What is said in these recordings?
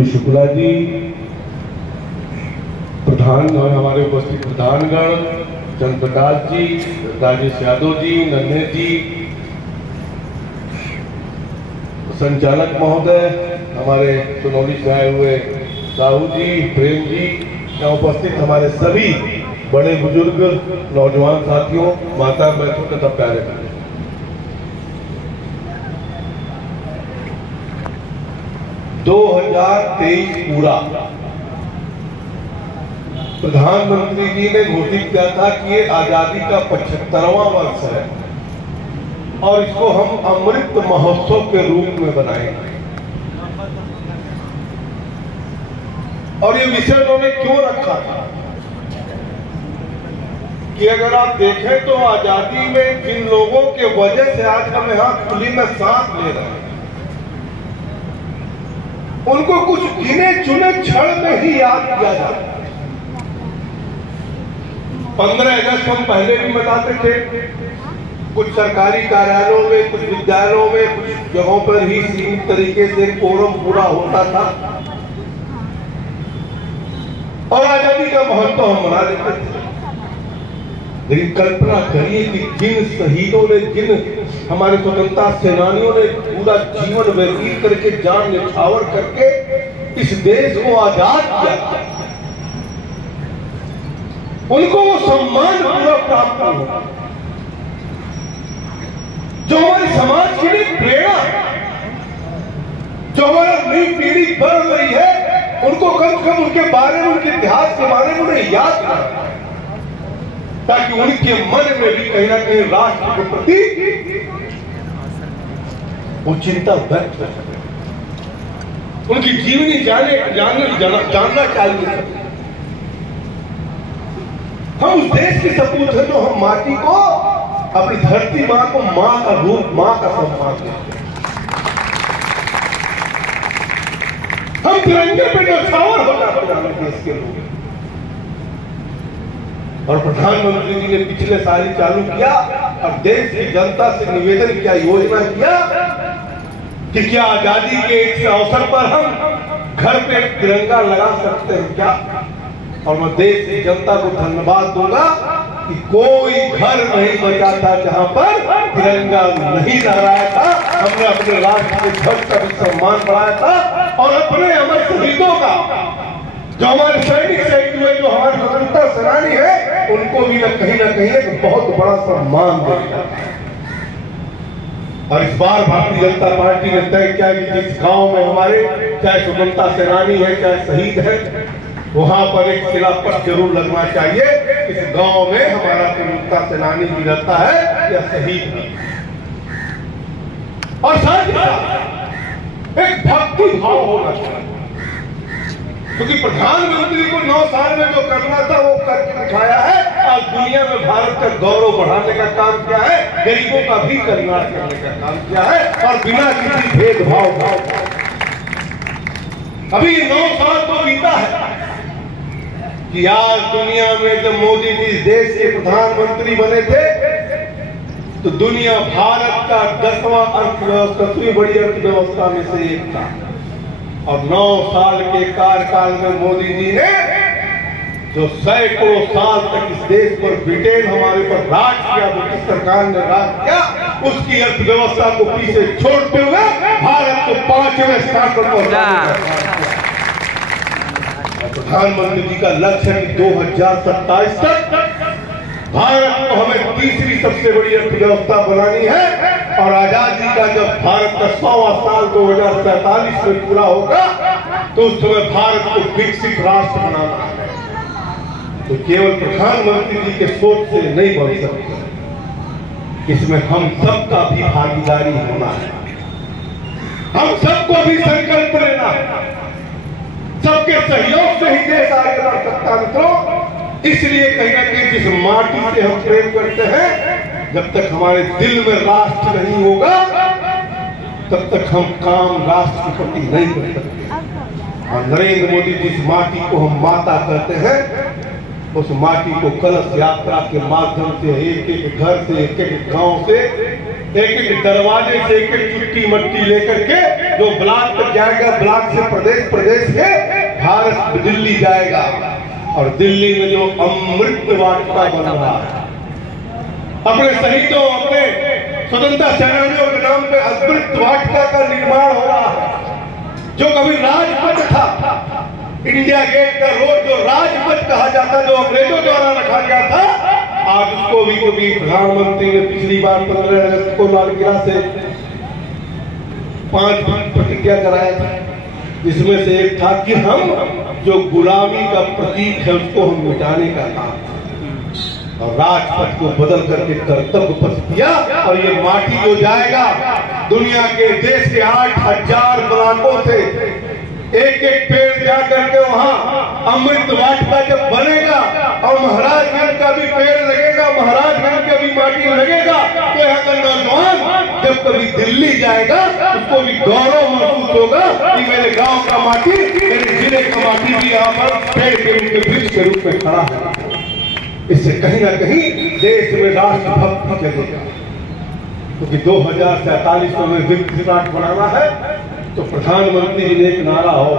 पिंटू शुक्ला जी, प्रधानगण, हमारे उपस्थित प्रधानगण, चंद्र प्रकाश जी, राजेश यादव जी, नन्हे जी, संचालक महोदय, हमारे सुनौली से आए हुए साहू जी, प्रेम जी, यहाँ उपस्थित हमारे सभी बड़े बुजुर्ग, नौजवान साथियों, माता बहनों तथा प्यारे भाई, 2023 पूरा प्रधानमंत्री जी ने घोषित किया था कि ये आजादी का 75वां वर्ष है और इसको हम अमृत महोत्सव के रूप में बनाएंगे। और ये विषय उन्होंने क्यों रखा था कि अगर आप देखें तो आजादी में जिन लोगों के वजह से आज हम यहाँ खुली में सांस ले रहे हैं, उनको कुछ गिने चुने क्षण में ही याद किया जाता है। 15 अगस्त हम पहले भी बताते थे, कुछ सरकारी कार्यालयों में, कुछ विद्यालयों में, कुछ जगहों पर ही सीमित तरीके से कोरम पूरा होता था और आजादी का महोत्सव हम मना लेते थे। लेकिन कल्पना करिए कि जिन शहीदों ने, जिन हमारे स्वतंत्रता सेनानियों ने पूरा जीवन व्यतीत करके, जान न्यौछावर करके इस देश को आजाद किया, उनको वो सम्मान पूरा प्राप्त हो जो हमारे समाज के लिए प्रेरणा है, जो हमारा नई पीढ़ी बढ़ रही है, उनको कम से कम उनके बारे में, उनके इतिहास के बारे में उन्हें याद करें, ताकि उनके मन में भी कहीं ना कहीं राष्ट्र के प्रति वो चिंता व्यक्त हो सके, उनकी जीवनी जानना चाहिए। हम उस देश के सपूत हैं जो हम माटी को, अपनी धरती माँ को माँ का रूप, माँ का सम्मान देते हैं। हम तिरंगे पे न्यौछावर हो जाते हैं देश के लोग। और प्रधानमंत्री जी ने पिछले साल ही चालू किया और देश की जनता से निवेदन किया, योजना किया कि क्या आजादी के इस अवसर पर हम घर पे तिरंगा लगा सकते हैं क्या? और मैं देश की जनता को धन्यवाद दूंगा कि कोई घर नहीं बचा था जहां पर तिरंगा नहीं लहराया था। हमने अपने राष्ट्र के ध्वज का भी सम्मान बढ़ाया था और अपने अमर शहीदों का, जो हमारे सैनिक शहीद हुए, जो हमारे स्वतंत्रता सेनानी है, उनको भी कहीं ना कहीं एक बहुत बड़ा सम्मान दिया। और इस बार भारतीय जनता पार्टी ने तय किया कि जिस गांव में हमारे चाहे स्वतंत्रता सेनानी है, चाहे शहीद है, वहां पर एक शिलापट जरूर लगना चाहिए। इस गांव में हमारा स्वतंत्रता सेनानी भी रहता है या शहीद है। और साथ ही साथ एक भक्ति भाव होना चाहिए, क्योंकि प्रधानमंत्री को 9 साल में जो करना था वो करके दिखाया है। आज दुनिया में भारत का गौरव बढ़ाने का काम किया है, गरीबों का भी कल्याण करने का काम किया है और बिना किसी भेदभाव। अभी 9 साल तो बीता है कि आज दुनिया में जब मोदी जी इस देश के प्रधानमंत्री बने थे तो दुनिया भारत का 10वां अर्थव्यवस्था, सबसे बड़ी अर्थव्यवस्था में से एक था। और 9 साल के कार्यकाल में मोदी जी ने जो सैकड़ों साल तक इस देश पर, ब्रिटेन हमारे पर राज किया, ब्रिटिश सरकार ने राज किया, उसकी अर्थव्यवस्था को पीछे छोड़ते हुए भारत को 5वें स्थान पर पहुंचाया। प्रधानमंत्री जी का लक्ष्य है कि 2027 तक भारत को हमें तीसरी सबसे बड़ी अर्थव्यवस्था बनानी है। और आजादी का जब भारत का 100वां साल 2047 में पूरा होगा तो उस समय भारत को विकसित राष्ट्र बनाना है। तो केवल प्रधानमंत्री जी के सोच से नहीं बन सकता, इसमें हम सबका भी भागीदारी होना है, हम सबको भी संकल्प लेना है। सबके सहयोग से ही देश आगे बढ़ सकता है मित्रों। इसलिए कहीं ना कहीं जिस माटी से हम प्रेम करते हैं, जब तक हमारे दिल में राष्ट्र नहीं होगा तब तक हम काम राष्ट्र के प्रति नहीं कर सकते। और नरेंद्र मोदी जिस माटी को हम माता कहते हैं, उस माटी को कलश यात्रा के माध्यम से एक एक घर से, एक एक गांव से, एक एक दरवाजे से एक एक चुटकी मट्टी लेकर के जो ब्लॉक तक जाएगा, ब्लॉक से प्रदेश, प्रदेश से भारत दिल्ली जाएगा। और दिल्ली में जो अमृत वाटिका बन रहा है, अपने शहीदों, अपने स्वतंत्रता सेनानियों के नाम पे अमृत वाटिका का निर्माण हो रहा है। जो कभी राजपथ था, इंडिया गेट का रोड जो राजपथ कहा जाता, जो अंग्रेजों द्वारा रखा गया था, आज उसको भी कभी प्रधानमंत्री ने पिछली बार 15 अगस्त को लाल किला से 5 प्रतिज्ञा कराया था, जिसमें से एक था कि हम जो गुलामी का प्रतीक है उसको हम मिटाने का काम, और राजपथ को बदल करके कर्तव्य पथ किया। और ये माटी जो जाएगा दुनिया के देश के 8000 ब्लॉकों से एक एक पेड़ जा करके वहां अमृत वाटिका जब बनेगा और महाराजगंज का भी पेड़ लगेगा, महाराजगंज का भी माटी लगेगा, तो यहाँ का नौजवान जब कभी दिल्ली जाएगा उसको भी गौरव महसूस होगा कि मेरे गांव का माटी, मेरे जिले का माटी भी यहाँ पर पेड़ के रूप में, वृक्ष के रूप में खड़ा है। इससे कहीं ना कहीं देश में राष्ट्रभक्ति जगेगा, क्योंकि 2047 को हमें विकसित राष्ट्र बनाना है। तो प्रधानमंत्री जी ने एक नारा हो,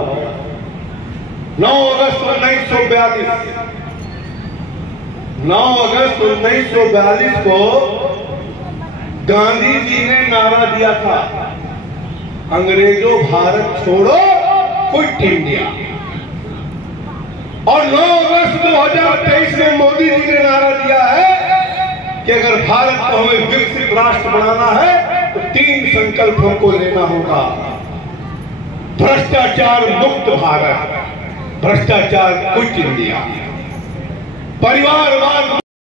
9 अगस्त 1942 को गांधी जी ने नारा दिया था, अंग्रेजों भारत छोड़ो, क्विट इंडिया। और 9 अगस्त 2023 में मोदी जी ने नारा दिया है कि अगर भारत को हमें विकसित राष्ट्र बनाना है तो 3 संकल्प हमको लेना होगा। भ्रष्टाचार मुक्त भारत, भ्रष्टाचार क्विट इंडिया, परिवारवाद